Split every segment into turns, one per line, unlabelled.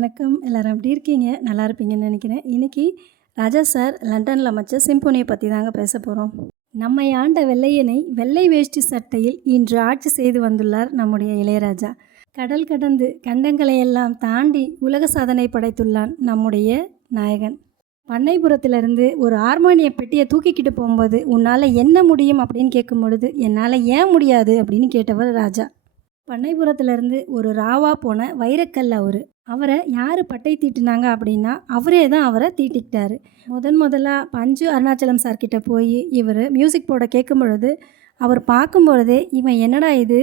வணக்கம். எல்லாரும் எப்படி இருக்கீங்க? நல்லா இருப்பீங்கன்னு நினைக்கிறேன். இன்றைக்கி ராஜா சார் லண்டனில் அமைச்ச சிம்போனியை பற்றி தாங்க பேச போகிறோம் நம்மை ஆண்ட வெள்ளையனை வெள்ளை வேஷ்டி சட்டையில் இன்று ஆட்சி செய்து வந்துள்ளார் நம்முடைய இளையராஜா. கடல் கடந்து கண்டங்களை எல்லாம் தாண்டி உலக சாதனை படைத்துள்ளான் நம்முடைய நாயகன். பண்ணைபுரத்திலிருந்து ஒரு ஹார்மோனிய பெட்டியை தூக்கிக்கிட்டு போகும்போது உன்னால் என்ன முடியும் அப்படின்னு கேட்கும் பொழுது என்னால் ஏன் முடியாது அப்படின்னு கேட்டவர் ராஜா. பண்ணைபுரத்துலேருந்து ஒரு ராவா போன வைரக்கல் அவர். அவரை யார் பட்டை தீட்டினாங்க அப்படின்னா அவரே தான் அவரை தீட்டிக்கிட்டாரு. முதன் முதலாக பஞ்சு அருணாச்சலம் சார்கிட்ட போய் இவர் மியூசிக் போட கேட்கும் பொழுது அவர் பார்க்கும் பொழுதே இவன் என்னடா இது?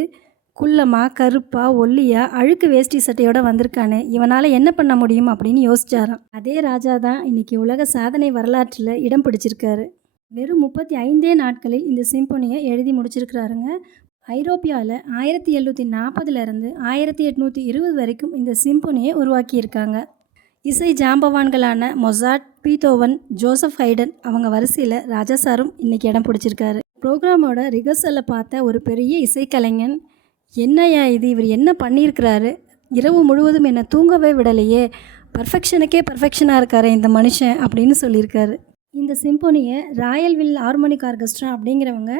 குள்ளமாக கருப்பாக ஒல்லியா அழுக்கு வேஷ்டி சட்டையோட வந்திருக்கானே இவனால் என்ன பண்ண முடியும் அப்படின்னு யோசிச்சாராம். அதே ராஜா தான் இன்றைக்கி உலக சாதனை வரலாற்றில் இடம் பிடிச்சிருக்காரு. வெறும் முப்பத்தி ஐந்தே நாட்களில் இந்த சிம்பொனியை எழுதி முடிச்சிருக்கிறாருங்க. ஐரோப்பியாவில் ஆயிரத்தி எழுநூற்றி நாற்பதுலேருந்து ஆயிரத்தி எட்நூற்றி இருபது வரைக்கும் இந்த சிம்பொனியை உருவாக்கியிருக்காங்க. இசை ஜாம்பவான்களான மொசாட் பீத்தோவன் ஜோசப் ஹைடன் அவங்க வரிசையில் ராஜா சாரும் இன்றைக்கி இடம் பிடிச்சிருக்காரு. ப்ரோக்ராமோட ரிஹர்சலை பார்த்த ஒரு பெரிய இசைக்கலைஞன் என்னையா இது? இவர் என்ன பண்ணியிருக்கிறாரு? இரவு முழுவதும் என்னை தூங்கவே விடலையே. பர்ஃபெக்ஷனுக்கே பர்ஃபெக்ஷனாக இருக்காரு இந்த மனுஷன் அப்படின்னு சொல்லியிருக்காரு. இந்த சிம்போனியை ராயல்வில் ஹார்மோனிக் ஆர்கெஸ்ட்ரா அப்படிங்கிறவங்க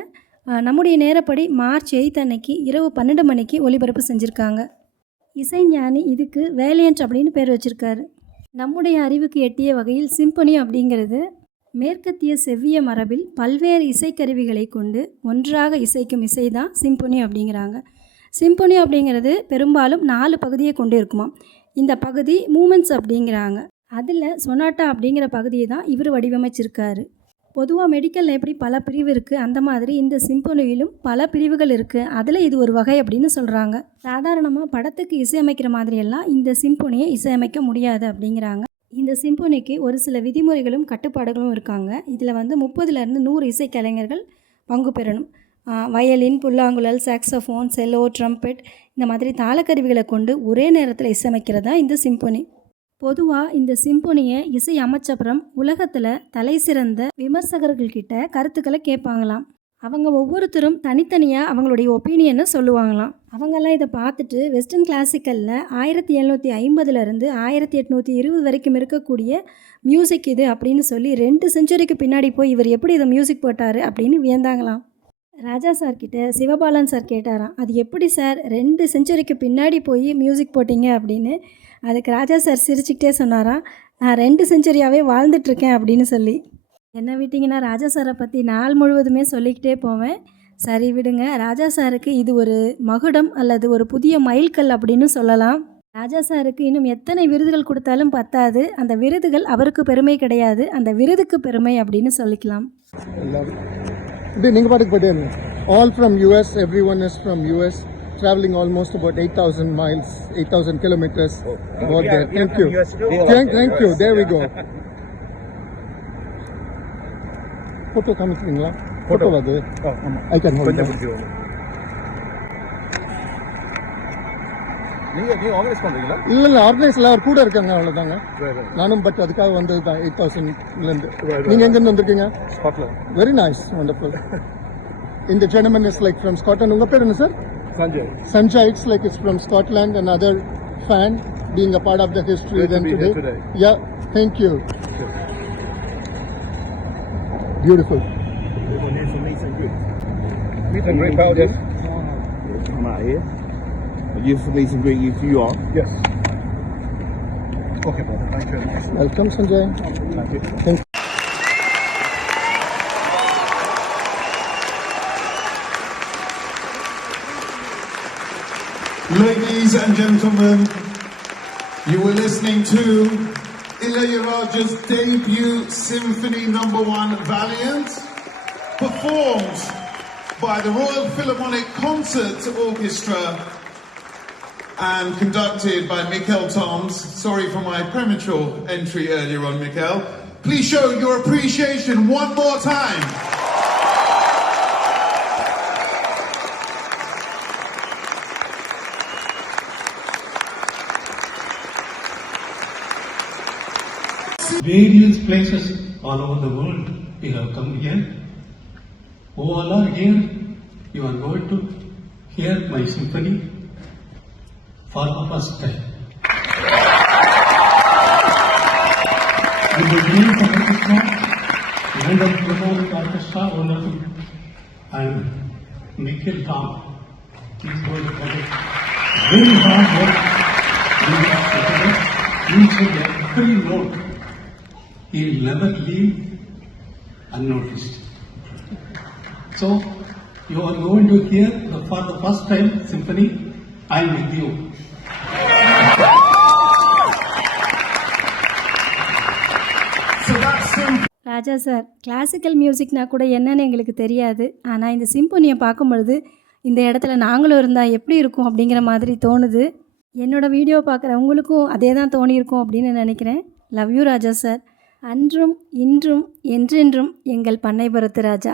நம்முடைய நேரப்படி மார்ச் எயித் அன்னைக்கு இரவு பன்னெண்டு மணிக்கு ஒளிபரப்பு செஞ்சுருக்காங்க. இசைஞானி இதுக்கு வேலியன்ட் அப்படின்னு பேர் வச்சுருக்காரு. நம்முடைய அறிவுக்கு எட்டிய வகையில் சிம்பொனி அப்படிங்கிறது மேற்கத்திய செவ்விய மரபில் பல்வேறு இசைக்கருவிகளை கொண்டு ஒன்றாக இசைக்கும் இசை தான் சிம்பொனி அப்படிங்கிறாங்க. சிம்பொனி அப்படிங்கிறது பெரும்பாலும் நாலு பகுதியை கொண்டு இருக்குமாம். இந்த பகுதி மூமெண்ட்ஸ் அப்படிங்கிறாங்க. அதில் சொனாட்டா அப்படிங்கிற பகுதியை தான் இவர் வடிவமைச்சிருக்காரு. பொதுவாக மெடிக்கலில் எப்படி பல பிரிவு இருக்குது அந்த மாதிரி இந்த சிம்பொனியிலும் பல பிரிவுகள் இருக்குது அதில் இது ஒரு வகை அப்படின்னு சொல்கிறாங்க சாதாரணமாக படத்துக்கு இசையமைக்கிற மாதிரியெல்லாம் இந்த சிம்பொனியை இசையமைக்க முடியாது அப்படிங்கிறாங்க. இந்த சிம்பொனிக்கு ஒரு சில விதிமுறைகளும் கட்டுப்பாடுகளும் இருக்காங்க. இதில் வந்து முப்பதுலேருந்து நூறு இசைக்கலைஞர்கள் பங்கு பெறணும். வயலின் புல்லாங்குழல் சாக்ஸோஃபோன் செல்லோ ட்ரம்பெட் இந்த மாதிரி தாளக்கருவிகளை கொண்டு ஒரே நேரத்தில் இசையமைக்கிறது தான் இந்த சிம்பொனி பொதுவாக இந்த சிம்பொனியை இசை அமைச்சப்புறம் உலகத்தில் தலை சிறந்த விமர்சகர்கள்கிட்ட கருத்துக்களை கேட்பாங்களாம். அவங்க ஒவ்வொருத்தரும் தனித்தனியாக அவங்களுடைய ஒப்பீனியனை சொல்லுவாங்களாம். அவங்கெல்லாம் இதை பார்த்துட்டு வெஸ்டர்ன் கிளாசிக்கலில் ஆயிரத்தி எழுநூற்றி ஐம்பதுலேருந்து ஆயிரத்தி எட்நூற்றி இருபது வரைக்கும் இருக்கக்கூடிய மியூசிக் இது அப்படின்னு சொல்லி ரெண்டு செஞ்சுரிக்கு பின்னாடி போய் இவர் எப்படி இதை மியூசிக் போட்டார் அப்படின்னு வியந்தாங்களாம். ராஜா சார் கிட்ட சிவபாலன் சார் கேட்டாராம் அது எப்படி சார் ரெண்டு செஞ்சுரிக்கு பின்னாடி போய் மியூசிக் போட்டிங்க அப்படின்னு. அதுக்கு ராஜா சார் சிரிச்சுக்கிட்டே சொன்னாராம் நான் ரெண்டு செஞ்சுரியாகவே வாழ்ந்துட்டுருக்கேன் அப்படின்னு சொல்லி. என்ன விட்டிங்கன்னா ராஜா சாரை பற்றி நாள் முழுவதுமே சொல்லிக்கிட்டே போவேன். சரி விடுங்க ராஜா சாருக்கு இது ஒரு மகுடம் அல்லது ஒரு புதிய மைல்கல் அப்படின்னு சொல்லலாம். ராஜா சாருக்கு இன்னும் எத்தனை விருதுகள் கொடுத்தாலும் பத்தாது. அந்த விருதுகள் அவருக்கு பெருமை கிடையாது. அந்த விருதுக்கு பெருமை அப்படின்னு சொல்லிக்கலாம்.
Ningbadak Patel, all from US, everyone is from US, traveling almost about 8,000 miles, 8,000 kilometers oh. about are, there. Thank you. Thank, thank you. There yeah. we go. Photo photo ಕಾಣಿಸ್ತೀನಿಲ್ಲ photo I can
hold it. நீங்க நீங்க organise பண்றீங்களா
இல்ல இல்ல ஆர்கனைஸ்ல அவர் கூட இருக்காங்க அவ்வளவுதாங்க
Right, right.
நானும் but அதுக்காக வந்தது தான் எயிட் தௌசண்ட்லேருந்து
right.
நீங்க எங்கேருந்து வந்திருக்கீங்க
ஸ்காட்லாந்து
வெரி நைஸ் வண்டர்ஃபுல் இந்த ஜெனமன் இஸ் லைக் ஃப்ரம் ஸ்காட்லாண்ட் உங்க பேர் என்ன sir
Sanjay
Sanjay, it's like it's from Scotland, another fan being a part of the history
Great to
then
be
today.
here today.
Yeah, thank you. Beautiful.
meet and greet pal yes
come out here. You for me to bring you for you on.
yes okay brother thank you
Welcome, Sanjay.
thank you
Thank you.
Ladies and gentlemen, you were listening to Ilayaraja's debut symphony number one Valiant, performed by the Royal Philharmonic Concert Orchestra and conducted by Mikkel Toms. Sorry for my premature entry earlier on, Mikkel. Please show your appreciation one more time.
various places all over the world you have come here. Who all are here? You are going to hear my symphony for the first time. And the great orchestra, London Philharmonic Orchestra, wonderful, and Nikhil Ram. He's going to project very hard work. Each and every note, he'll never leave unnoticed. So, you are going to hear the, for the first time symphony, I am with you.
Raja sir classical மியூசிக்னா கூட என்னன்னு எங்களுக்கு தெரியாது. ஆனால் இந்த சிம்பொனியை பார்க்கும் பொழுது இந்த இடத்துல நாங்களும் இருந்தால் எப்படி இருக்கும் அப்படிங்கிற மாதிரி தோணுது. என்னோடய வீடியோ பார்க்குற உங்களுக்கும் அதே தான் தோணியிருக்கும் அப்படின்னு நினைக்கிறேன். Love you Raja sir. அன்றும் இன்றும் என்றென்றும் எங்கள் பண்ணைபுரத்து ராஜா.